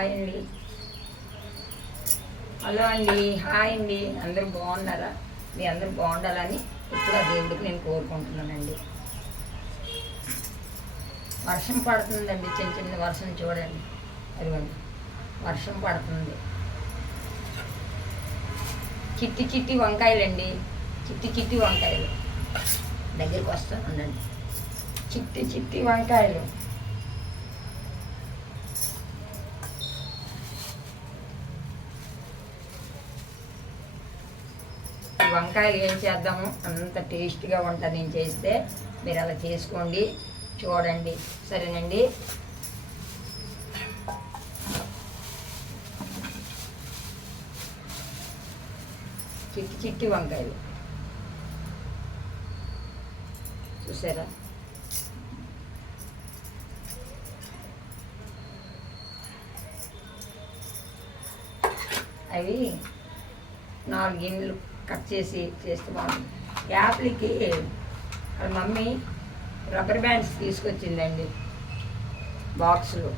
Hi అండి. Hello అండి hi అండి. అందరూ బాగున్నారా? మీ అందరూ బాగుండాలని ఇప్పుడు ఆ దేవుడికి నేను కోరుకుంటున్నానండి. వర్షం పడుతుందండి చిన్న చిన్న వర్షం చూడండి. అదిగోండి వర్షం పడుతుంది. చిట్టి చిట్టి వంకాయలండి. చిట్టి చిట్టి వంకాయలు. దగ్గరికి వస్తాను ఉండండి. చిట్టి చిట్టి వంకాయలు. వంకాయలు ఏం చేద్దాము? అంత టేస్ట్గా ఉంటుంది నేను చేస్తే మీరు అలా చేసుకోండి. చూడండి. సరేనండి? చిట్టి చిట్టి వంకాయలు. చూసారా? అవి నాలుగు గిన్నెలు కట్ చేసి చేస్తే బాగుంటుంది యాప్లకి వాళ్ళ మమ్మీ రబ్బర్ బ్యాండ్స్ తీసుకొచ్చిందండి బాక్సులు.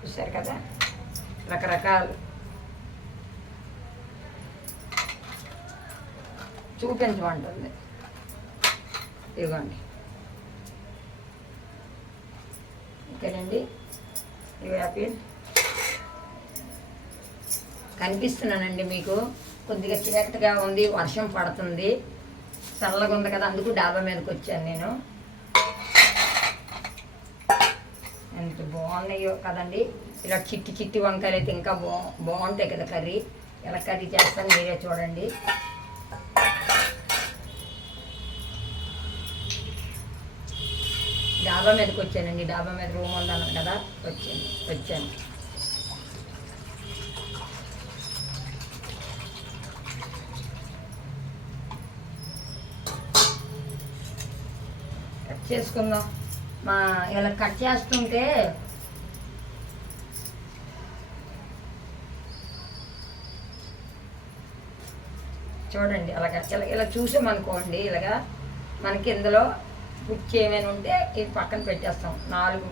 చూసారు కదా? రకరకాలు. చూపించమంటుంది. ఇదిగోండి. ఓకేనండి ఇవి యాపిల్. కనిపిస్తున్నానండి మీకు. కొద్దిగా చీకటిగా ఉంది వర్షం పడుతుంది. చల్లగా ఉంది కదా అందుకు డాబా మీదకి వచ్చాను నేను. ఎంత బాగున్నాయో కదండి. ఇలా చిట్టి చిట్టి వంకాయలు అయితే ఇంకా బా బాగుంటాయి కదా కర్రీ. ఎలా కర్రీ చేస్తాను మీరే చూడండి. డాబా మీదకి వచ్చానండి డాబా మీద రూమ్ ఉందన్నాను కదా వచ్చాను వచ్చాను కట్ చేసుకుందాం. మా ఇలా కట్ చేస్తుంటే చూడండి అలాగా ఇలా ఇలా చూసామనుకోండి ఇలాగా మనకి ఇందులో బుక్ ఏమైనా ఉంటే ఇది పక్కన పెట్టేస్తాం. నాలుగు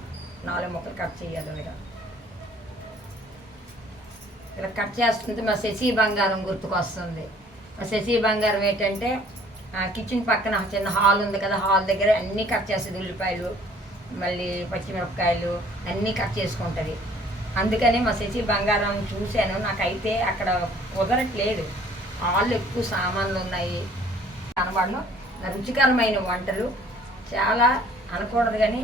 నాలుగు ముక్కలు కట్ చేయాలి ఇలాగా. ఇలా కట్ చేస్తుంటే మా శశి బంగారం గుర్తుకొస్తుంది. మా శశి బంగారం ఏంటంటే కిచెన్ పక్కన చిన్న హాల్ ఉంది కదా హాల్ దగ్గర అన్నీ కట్ చేస్తుంది ఉల్లిపాయలు మళ్ళీ పచ్చిమిరపకాయలు అన్నీ కట్ చేసుకుంటుంది. అందుకని మా శశి బంగారం చూశాను. నాకైతే అక్కడ కుదరట్లేదు. హాల్ ఎక్కువ సామాన్లు ఉన్నాయి. కనబడను. రుచికరమైన వంటలు చాలా అనకూడదు కానీ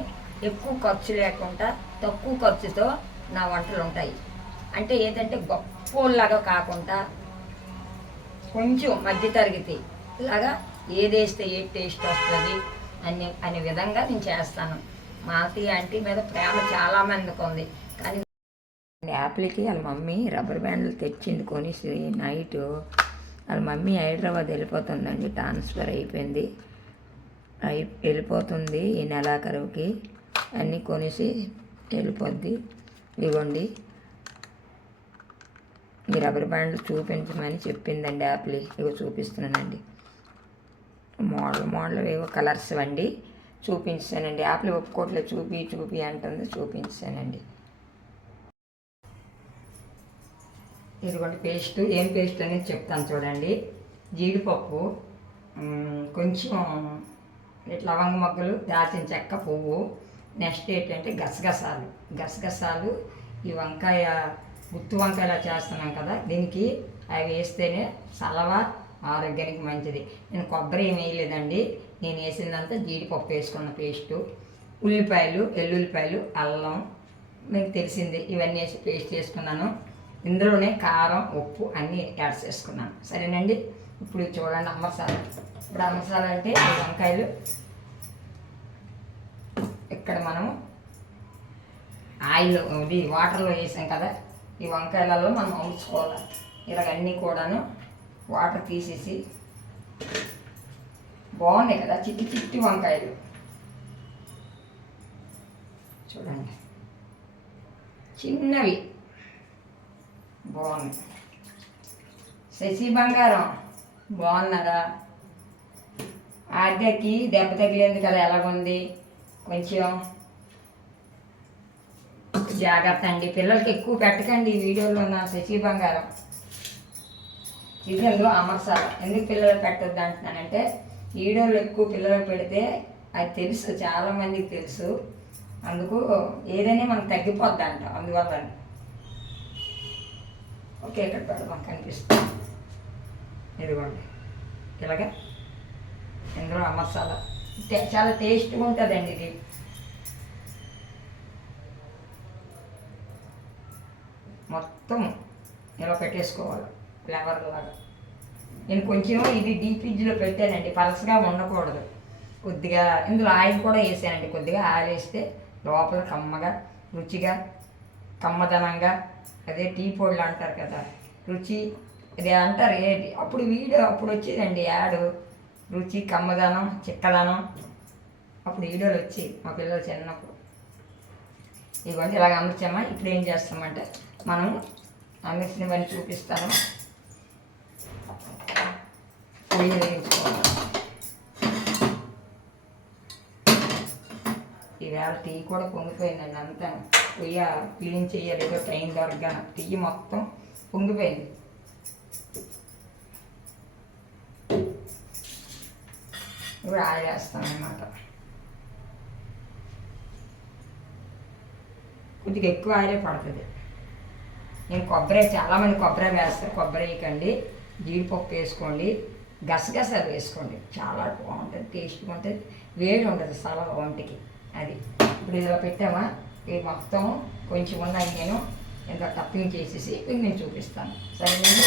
ఎక్కువ ఖర్చు లేకుండా తక్కువ ఖర్చుతో నా వంటలు ఉంటాయి. అంటే ఏంటంటే గొప్పలాగా కాకుండా కొంచెం మధ్యతరగతి ఏది ఏదేస్తే ఏ టేస్ట్ వస్తుంది అని అనే విధంగా నేను చేస్తాను. మాతి ఆంటీ మీద ప్రేమ చాలా మందికి ఉంది. కానీ యాపిల్కి వాళ్ళ మమ్మీ రబ్బర్ బ్యాండ్లు తెచ్చింది కొనేసి నైట్ వాళ్ళ మమ్మీ హైదరాబాద్ వెళ్ళిపోతుందండి. ట్రాన్స్ఫర్ అయిపోయింది. అయి వెళ్ళిపోతుంది ఈ నెలాఖరుకి. అన్నీ కొనేసి వెళ్ళిపోద్ది. ఇవ్వండి ఈ రబ్బర్ బ్యాండ్లు చూపించమని చెప్పిందండి యాప్లీ. ఇవి చూపిస్తున్నానండి. మోడల్ మోడల్ ఏవో కలర్స్ అండి చూపించానండి. యాపిల్ ఒప్పుకోట్లో చూపి చూపి అంటుంది. చూపించానండి. ఇదిగోండి పేస్ట్. ఏం పేస్ట్ అనేది చెప్తాను చూడండి. జీడిపప్పు కొంచెం ఇట్లా లవంగ మొగ్గలు దాల్చిన చెక్క పువ్వు. నెక్స్ట్ ఏంటంటే గసగసాలు. గసగసాలు ఈ వంకాయ గుత్తి వంకాయలా చేస్తున్నాం కదా. దీనికి అవి వేస్తేనే సలవ ఆరోగ్యానికి మంచిది. నేను కొబ్బరి ఏమి వేయలేదండి. నేను వేసిందంతా జీడిపప్పు వేసుకున్న పేస్టు ఉల్లిపాయలు ఎల్లుల్లిపాయలు అల్లం మీకు తెలిసింది. ఇవన్నీ వేసి పేస్ట్ చేసుకున్నాను. ఇందులోనే కారం ఉప్పు అన్నీ యాడ్ చేసుకున్నాను. సరేనండి? ఇప్పుడు చూడండి అమ్మసాల ఇప్పుడు అమ్మసాల అంటే ఈ వంకాయలు. ఇక్కడ మనం ఆయిల్ ఇది వాటర్లో వేసాం కదా. ఈ వంకాయలలో మనం అమ్ముకోవాలి ఇలాగన్నీ కూడాను వాటర్ తీసేసి బాగున్నాయి కదా చిట్టి చిట్టి వంకాయలు. చూడండి. చిన్నవి. బాగున్నాయి. శశి బంగారం బాగున్నారా? ఆద్యకి దెబ్బ తగిలింది కదా ఎలాగుంది? కొంచెం జాగ్రత్త అండి. పిల్లలకి ఎక్కువ పెట్టకండి ఈ వీడియోలో నా శశి బంగారం. ఇది అందులో ఎందుకు పిల్లలు పెట్టద్దు అంటున్నానంటే ఈడోళ్ళు ఎక్కువ పిల్లలు పెడితే అది తెలుసు చాలామందికి తెలుసు. అందుకు ఏదైనా మనకు తగ్గిపోద్ది అంట అందువల్ల. ఓకే ఇక్కడ పెడదాం కనిపిస్తుంది. ఇదిగోండి. ఇలాగా? ఇందులో ఆ మసాలా టే- చాలా టేస్ట్గా ఉంటుందండి ఇది. మొత్తం ఇలా పెట్టేసుకోవాలి. ఫ్లేవర్ లాగా. నేను కొంచెం ఇది డీప్ ఫ్రిడ్జ్లో పెట్టానండి పలసగా ఉండకూడదు కొద్దిగా ఇందులో ఆయిల్ కూడా వేసానండి కొద్దిగా ఆయిల్ వేస్తే లోపల కమ్మగా రుచిగా కమ్మదనంగా అదే టీ పొడులు అంటారు కదా రుచి ఇది అంటారు ఏంటి అప్పుడు వీడియో అప్పుడు వచ్చేదండి యాడ్ రుచి కమ్మదనం చిక్కదనం. అప్పుడు వీడియోలు వచ్చి మా పిల్లలు చిన్నప్పుడు. ఇవన్నీ ఇలాగ అమర్చామా ఇప్పుడు ఏం చేస్తామంటే మనం అమర్చినవన్నీ చూపిస్తాను. పొయ్యి వేయించుకోవాలి ఈవేళ టీ కూడా పొంగిపోయిందండి అంతా పొయ్యి క్లీన్ చేయాలి ఏదో టైం దొరకగా టీ మొత్తం పొంగిపోయింది. ఇప్పుడు ఆయిల్ అన్నమాట కొద్దిగా ఎక్కువ ఆయిలే పడుతుంది. నేను కొబ్బరి చాలామంది కొబ్బరి వేస్తారు కొబ్బరి వేయకండి. జీడిపప్పు వేసుకోండి. గసగసాలు వేసుకోండి. చాలా బాగుంటుంది టేస్ట్గా ఉంటుంది. వేడి ఉండదు చాలా ఒంటికి. అది ఇప్పుడు ఇలా పెట్టామా? ఇది మొత్తం కొంచెం ఉన్నాయి నేను. ఇంత టప్పింగ్ చేసేసి ఇది నేను చూపిస్తాను. సరేనండి?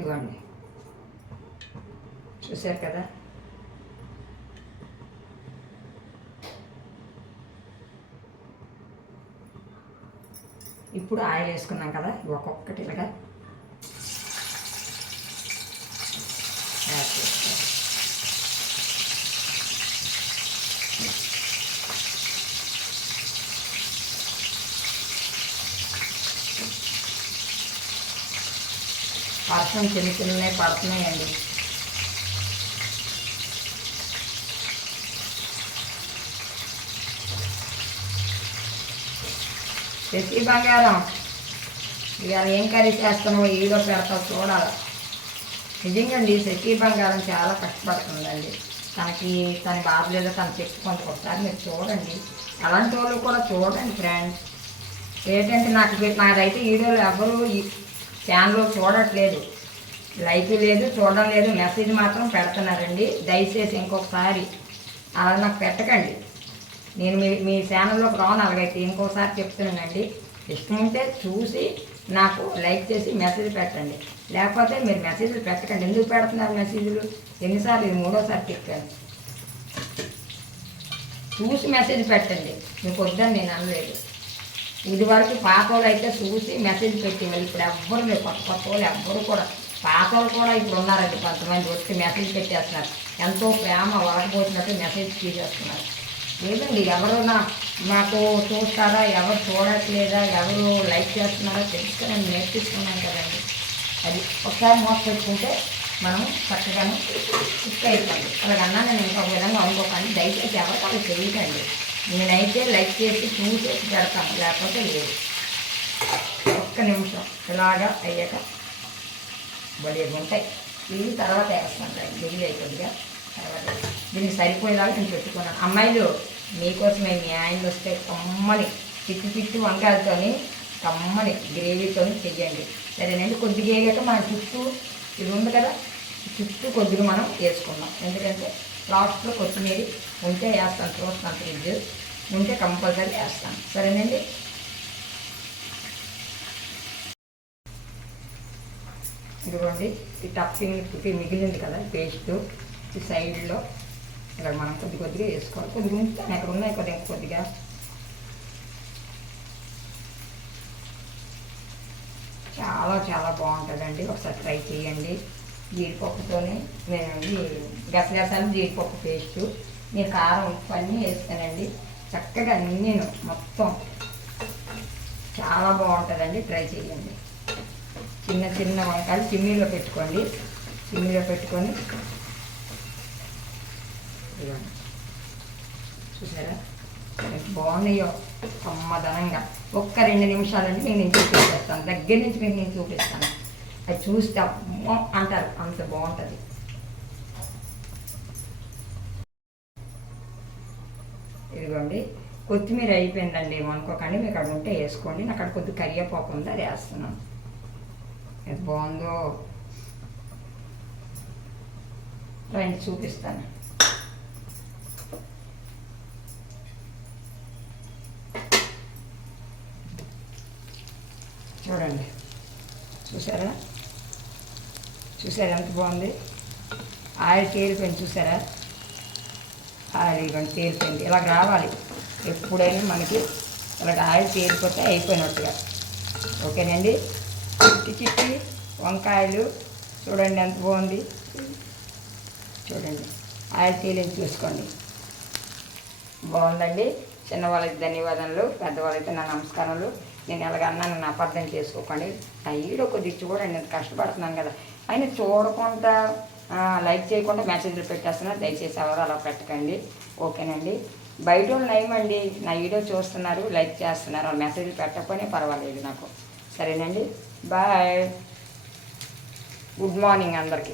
ఇవ్వండి. చూశారు కదా? ఇప్పుడు ఆయిల్ వేసుకున్నాం కదా ఒక్కొక్కటి ఇలాగా యాడ్ చేసుకోవాలి. వర్షం చిన్న చిన్నవి పడుతున్నాయండి ప్రతి బంగారం. ఇవాళ ఏం కర్రీ చేస్తున్నావో ఈడో పెడతావు చూడాలి. నిజంగా అండి శశి బంగారం చాలా కష్టపడుతుందండి. తనకి తన బాధ లేదో తను చెప్పుకుంటూ ఒకసారి మీరు చూడండి. అలాంటి వాళ్ళు కూడా చూడండి ఫ్రెండ్స్. ఏంటంటే నాకు పె- నాదైతే వీడియోలు ఎవరు ఛానల్లో చూడట్లేదు. లైక్ లేదు చూడడం లేదు మెసేజ్ మాత్రం పెడుతున్నారండి. దయచేసి ఇంకొకసారి అలా నాకు పెట్టకండి. నేను మీ మీ ఛానల్లోకి రాను అలాగైతే ఇంకోసారి చెప్తున్నానండి. ఇష్టం ఉంటే చూసి నాకు లైక్ చేసి మెసేజ్ పెట్టండి. లేకపోతే మీరు మెసేజ్లు పెట్టకండి. ఎందుకు పెడుతున్నారు మెసేజ్లు ఎన్నిసార్లు? ఇది మూడోసారి చెప్పాను. చూసి మెసేజ్ పెట్టండి. మీకు వద్దని నేను అనలేదు. ఇది వరకు పాత వాళ్ళు అయితే చూసి మెసేజ్ పెట్టేవాళ్ళు. ఇప్పుడు ఎవ్వరు మీరు కొత్త కొత్త వాళ్ళు ఎవ్వరు కూడా. పాత వాళ్ళు కూడా ఇప్పుడు ఉన్నారండి. కొంతమంది వచ్చి మెసేజ్ పెట్టేస్తున్నారు. ఎంతో ప్రేమ వలకపోసినట్టు మెసేజ్ తీసేస్తున్నారు లేదండి ఎవరు నా నాకు చూస్తారా ఎవరు చూడట్లేదా ఎవరు లైక్ చేస్తున్నారా తెలుసుకొని నేను నేర్పిస్తున్నాను కదండి. అది ఒకసారి మోసపెట్టుకుంటే మనం చక్కగాను ఫిక్స్ అయిపోయింది అలాగన్నా నేను ఇంకొక విధంగా అనుకోకండి దయచేసి ఎవరు అలా చేయకండి నేనైతే లైక్ చేసి చూసేసి పెడతాను లేకపోతే లేదు. ఒక్క నిమిషం ఇలాగా అయ్యాక బలి ఉంటాయి. ఇవి తర్వాత వేస్తాను దిగి అయిపోతుందిగా దీనికి సరిపోయేలాగా నేను పెట్టుకున్నాను. అమ్మాయిలు మీకోసమే మీ ఆయన వస్తే కమ్మని పిట్టి పిట్టి వంకాయలతోని కమ్మని గ్రేవీతో చెయ్యండి. సరేనండి? కొద్దిగా వేయక మన చుట్టూ ఇది ఉంది కదా చుట్టూ కొద్దిగా మనం వేసుకుందాం. ఎందుకంటే లాస్ట్లో కొత్తిమీర ఉంటే వేస్తాను చూస్తాను ఫ్రిడ్జ్. ఉంటే కంపల్సరీ వేస్తాను. సరేనండి? ఇదిగోండి ఈ టప్పింగ్ మిగిలింది కదా పేస్టు. సైడ్లో ఇలా మనం కొద్ది కొద్దిగా వేసుకోవాలి. కొద్ది ఉంచుతాను ఎక్కడ ఉన్నాయి కదా కొద్దిగా. చాలా చాలా బాగుంటుందండి. ఒకసారి ట్రై చేయండి. జీడిపప్పుతోనే నేను గసగసాలు జీడిపప్పు పేస్ట్ నేను కారం ఉప్పు అన్నీ వేస్తానండి. చక్కగా నేను మొత్తం. చాలా బాగుంటుందండి. ట్రై చేయండి. చిన్న చిన్న వంకాయలు చిమ్మీలో పెట్టుకోండి. చిమ్మీలో పెట్టుకొని ఇవ్వండి చూసారా బాగున్నాయో కమ్మదనంగా ఒక్క రెండు నిమిషాలంటే మీకు నేను చూపించేస్తాను దగ్గర నుంచి మీకు నేను చూపిస్తాను అది చూస్తే అమ్మో అంటారు అంత బాగుంటుంది ఇదిగోండి కొత్తిమీర అయిపోయిందండి ఏమనుకోకండి మీకు అక్కడ ఉంటే వేసుకోండి నాకు అక్కడ కొద్ది కరివేపాకు ఉంది అది వేస్తున్నాను ఎంత బాగుందో రండి చూపిస్తాను చూడండి. చూసారా? చూసారా? ఎంత బాగుంది? ఆయిల్ తేలిపోయింది చూసారా? ఆయిల్ ఇవ్వండి తేలిపోయింది. ఇలా రావాలి. ఎప్పుడైనా మనకి ఇలాగ ఆయిల్ తేలిపోతే అయిపోయినట్టుగా. ఓకేనండి? చిట్టి చిట్టి వంకాయలు. చూడండి ఎంత బాగుంది. చూడండి. ఆయిల్ తేలింది చూసుకోండి. బాగుందండి? చిన్నవాళ్ళకి ధన్యవాదాలు పెద్దవాళ్ళకి నా నమస్కారాలు నేను ఎలాగన్నా నా అపార్థం చేసుకోకండి. నా ఈడో కొద్దిగా చూడండి నేను కష్టపడుతున్నాను కదా. అయినా చూడకుండా లైక్ చేయకుండా మెసేజ్లు పెట్టేస్తున్నారు దయచేసి ఎవరు అలా పెట్టకండి. ఓకేనండి? బయట వాళ్ళు నయమండి. నా వీడియో చూస్తున్నారు లైక్ చేస్తున్నారు వాళ్ళు మెసేజ్లు పెట్టకపోయినా పర్వాలేదు నాకు. సరేనండి? బాయ్. గుడ్ మార్నింగ్ అందరికీ.